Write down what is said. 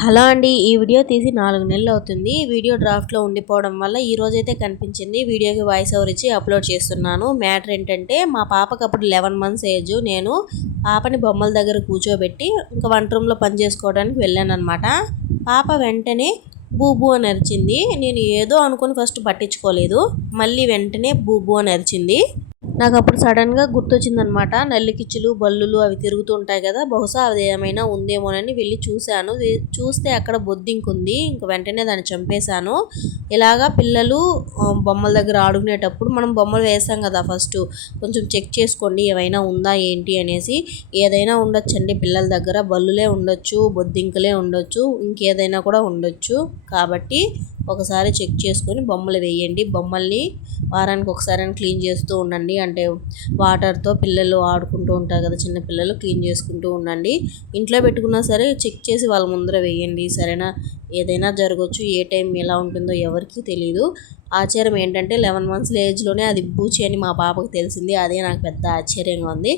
Hello అండి. ఈ video తీసి 4 నెలలు అవుతుంది. ఈ వీడియో డ్రాఫ్ట్‌లో ఉండిపోవడం వల్ల ఈ రోజైతే కనిపించింది. వీడియోకి వాయిస్ ఓవర్ ఇచ్చి అప్లోడ్ చేస్తున్నాను. మ్యాటర్ ఏంటంటే మా పాపకి అప్పుడు 11 మంత్స్ ఏజ్. నేను పాపని బొమ్మల దగ్గర కూర్చోబెట్టి ఇంకా వంట రూమ్‌లో పని చేసుకోవడానికి వెళ్ళానన్నమాట. పాప వెంటనే బూబు అని అరిచింది. నేను ఏదో అనుకుని ఫస్ట్ పట్టించుకోలేదు. మళ్ళీ వెంటనే బూబు అని అరిచింది. నాకు అప్పుడు సడన్గా గుర్తొచ్చిందనమాట. నల్లికిచ్చులు బల్లులు అవి తిరుగుతూ ఉంటాయి కదా, బహుశా అది ఏమైనా ఉందేమోనని వెళ్ళి చూశాను. చూస్తే అక్కడ బొద్దింకుంది. ఇంక వెంటనే దాన్ని చంపేశాను. ఇలాగా పిల్లలు బొమ్మల దగ్గర ఆడుకునేటప్పుడు మనం బొమ్మలు వేసాం కదా, ఫస్ట్ కొంచెం చెక్ చేసుకోండి ఏమైనా ఉందా ఏంటి అనేసి. ఏదైనా ఉండొచ్చండి పిల్లల దగ్గర, బల్లులే ఉండొచ్చు, బొద్దింకలే ఉండొచ్చు, ఇంకేదైనా కూడా ఉండొచ్చు. కాబట్టి ఒకసారి చెక్ చేసుకొని బొమ్మలు వేయండి. బొమ్మల్ని వారానికి ఒకసారి క్లీన్ చేస్తూ ఉండండి. అంటే వాటర్తో పిల్లలు ఆడుకుంటూ ఉంటారు కదా, చిన్న పిల్లలు, క్లీన్ చేసుకుంటూ ఉండండి. ఇంట్లో పెట్టుకున్నా సరే చెక్ చేసి వాళ్ళ ముందర వేయండి. సరేనా? ఏదైనా జరగవచ్చు. ఏ టైం ఎలా ఉంటుందో ఎవరికి తెలియదు. ఆశ్చర్యం ఏంటంటే 11 మంత్స్ ఏజ్లోనే అది బూచి అని మా పాపకు తెలిసింది. అదే నాకు పెద్ద ఆశ్చర్యంగా ఉంది.